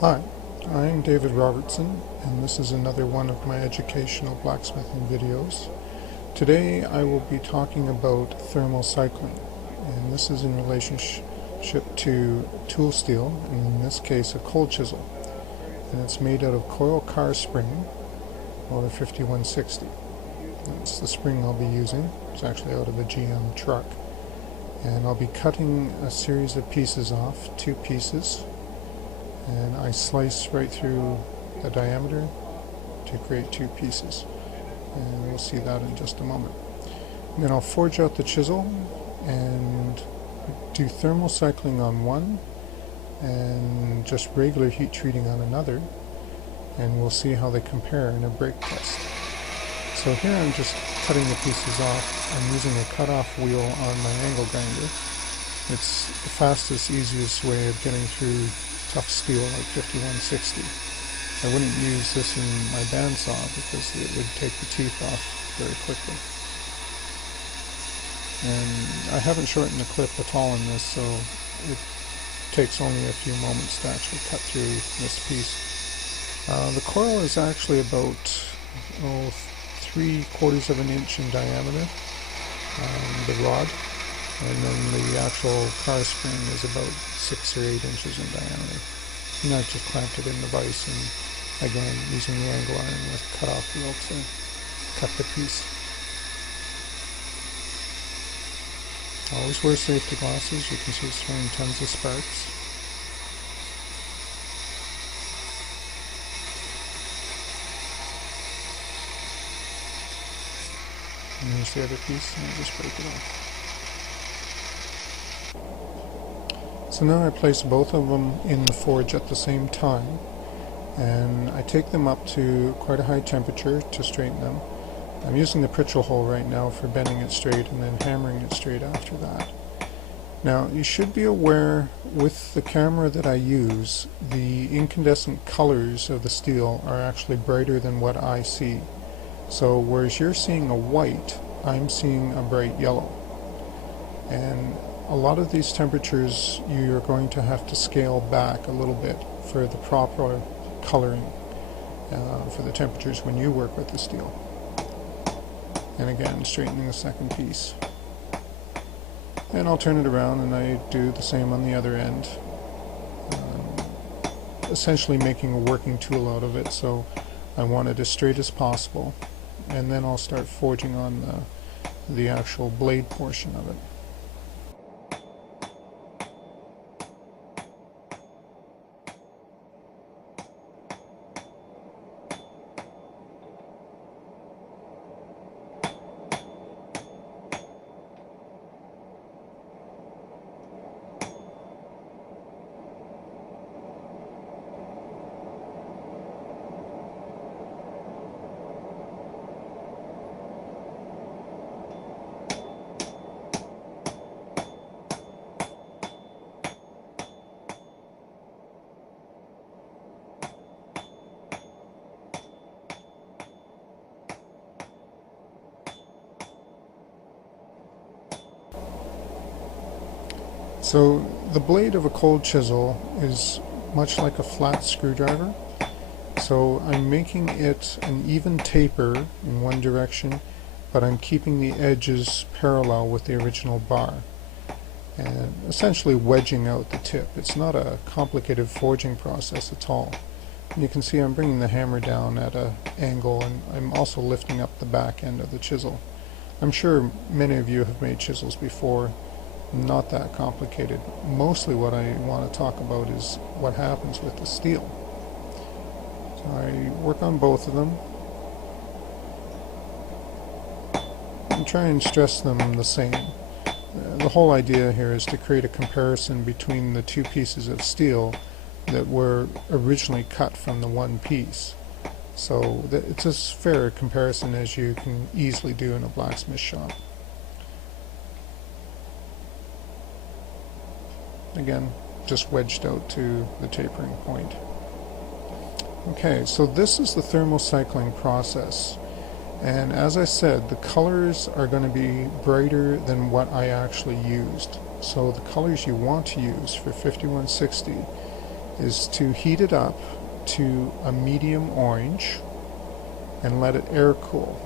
Hi, I'm David Robertson, and this is another one of my educational blacksmithing videos. Today I will be talking about thermal cycling, and this is in relationship to tool steel, and in this case a cold chisel. And it's made out of coil car spring, or a 5160. That's the spring I'll be using. It's actually out of a GM truck. And I'll be cutting a series of pieces off, 2 pieces. And I slice right through the diameter to create 2 pieces, and we'll see that in just a moment. And then I'll forge out the chisel and do thermal cycling on one and just regular heat treating on another, and we'll see how they compare in a brake test. So here I'm just cutting the pieces off. I'm using a cut-off wheel on my angle grinder. It's the fastest, easiest way of getting through tough steel like 5160. I wouldn't use this in my bandsaw because it would take the teeth off very quickly. And I haven't shortened the clip at all in this, so it takes only a few moments to actually cut through this piece. The coil is actually about 3/4 of an inch in diameter, the rod. And then the actual car spring is about 6 or 8 inches in diameter. And I just clamped it in the vise, and again using the angle iron with cut-off wheel to cut the piece. Always wear safety glasses. You can see it's throwing tons of sparks. And here's the other piece, and I just break it off. So now I place both of them in the forge at the same time, and I take them up to quite a high temperature to straighten them. I'm using the Pritchel hole right now for bending it straight and then hammering it straight after that. Now you should be aware, with the camera that I use, the incandescent colors of the steel are actually brighter than what I see. So whereas you're seeing a white, I'm seeing a bright yellow. And a lot of these temperatures you're going to have to scale back a little bit for the proper coloring for the temperatures when you work with the steel. And again, straightening the second piece. And I'll turn it around and I do the same on the other end, essentially making a working tool out of it, so I want it as straight as possible. And then I'll start forging on the actual blade portion of it. So the blade of a cold chisel is much like a flat screwdriver. So I'm making it an even taper in one direction, but I'm keeping the edges parallel with the original bar, and essentially wedging out the tip. It's not a complicated forging process at all. And you can see I'm bringing the hammer down at an angle, and I'm also lifting up the back end of the chisel. I'm sure many of you have made chisels before. Not that complicated. Mostly what I want to talk about is what happens with the steel. So I work on both of them and try and stress them the same. The whole idea here is to create a comparison between the 2 pieces of steel that were originally cut from the one piece. So that it's as fair a comparison as you can easily do in a blacksmith shop. Again, just wedged out to the tapering point. Okay, so this is the thermal cycling process. And as I said, the colors are going to be brighter than what I actually used. So the colors you want to use for 5160 is to heat it up to a medium orange and let it air cool.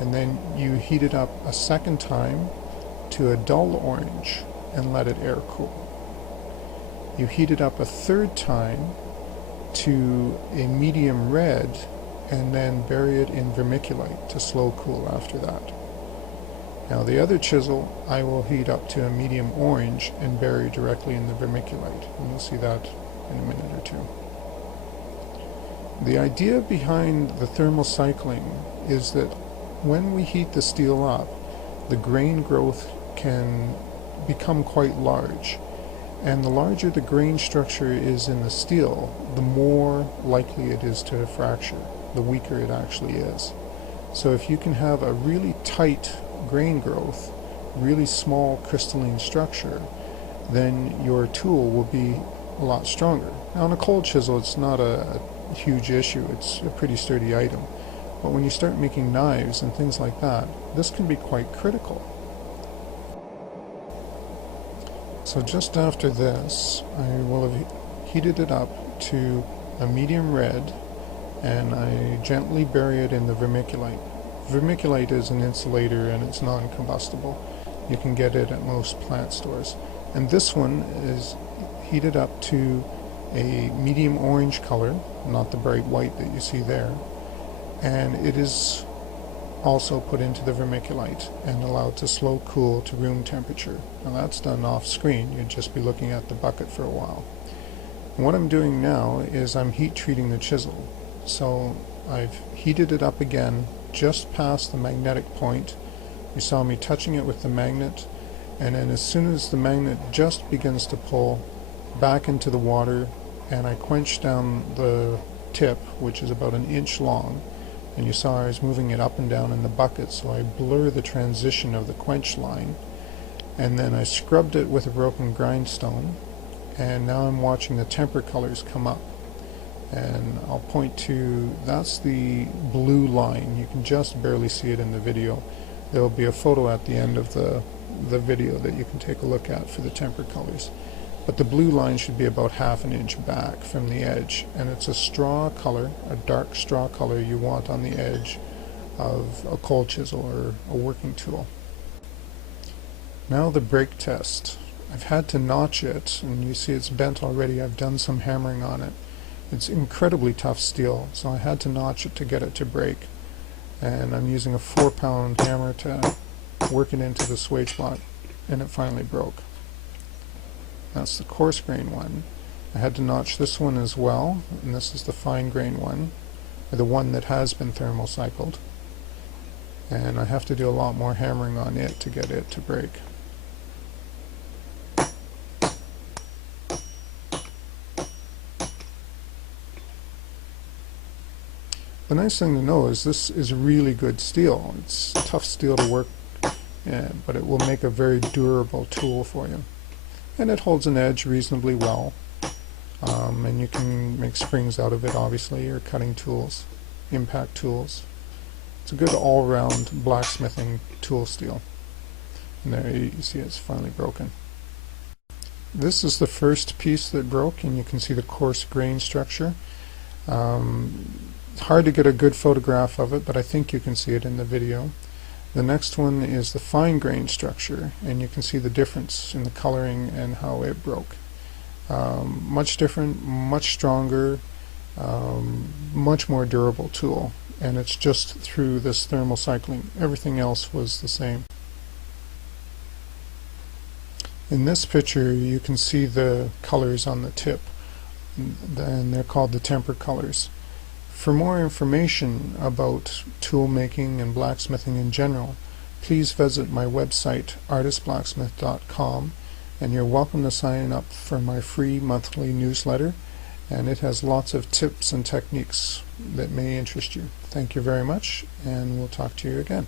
And then you heat it up a second time to a dull orange and let it air cool. You heat it up a third time to a medium red and then bury it in vermiculite to slow cool after that. Now the other chisel I will heat up to a medium orange and bury directly in the vermiculite, and you'll see that in a minute or two. The idea behind the thermal cycling is that when we heat the steel up, the grain growth can become quite large. And the larger the grain structure is in the steel, the more likely it is to fracture, the weaker it actually is. So if you can have a really tight grain growth, really small crystalline structure, then your tool will be a lot stronger. Now on a cold chisel it's not a huge issue, it's a pretty sturdy item. But when you start making knives and things like that, this can be quite critical. So just after this, I will have heated it up to a medium red, and I gently bury it in the vermiculite. Vermiculite is an insulator and it's non-combustible. You can get it at most plant stores. And this one is heated up to a medium orange color, not the bright white that you see there. And it is also put into the vermiculite and allowed to slow cool to room temperature. Now that's done off screen, you'd just be looking at the bucket for a while. And what I'm doing now is I'm heat treating the chisel. So I've heated it up again just past the magnetic point. You saw me touching it with the magnet, and then as soon as the magnet just begins to pull back into the water, and I quench down the tip, which is about an inch long, and you saw I was moving it up and down in the bucket, so I blur the transition of the quench line, and then I scrubbed it with a broken grindstone, and now I'm watching the temper colors come up. And I'll point to, that's the blue line. You can just barely see it in the video. There will be a photo at the end of the video that you can take a look at for the temper colors. But the blue line should be about ½ an inch back from the edge, and it's a straw color, a dark straw color you want on the edge of a cold chisel or a working tool. Now the break test. I've had to notch it, and you see it's bent already. I've done some hammering on it. It's incredibly tough steel, so I had to notch it to get it to break. And I'm using a 4-pound hammer to work it into the swage block, and it finally broke. That's the coarse grain one. I had to notch this one as well, and this is the fine grain one, or the one that has been thermal cycled. And I have to do a lot more hammering on it to get it to break. The nice thing to know is this is really good steel. It's tough steel to work, but it will make a very durable tool for you. And it holds an edge reasonably well, and you can make springs out of it, obviously, or cutting tools, impact tools. It's a good all-round blacksmithing tool steel. And there you see it's finally broken. This is the first piece that broke, and you can see the coarse grain structure. It's hard to get a good photograph of it, but I think you can see it in the video. The next one is the fine grain structure, and you can see the difference in the coloring and how it broke. Much different, much stronger, much more durable tool, and it's just through this thermal cycling. Everything else was the same. In this picture you can see the colors on the tip, and they're called the temper colors. For more information about tool making and blacksmithing in general, please visit my website artistblacksmith.com, and you're welcome to sign up for my free monthly newsletter, and it has lots of tips and techniques that may interest you. Thank you very much, and we'll talk to you again.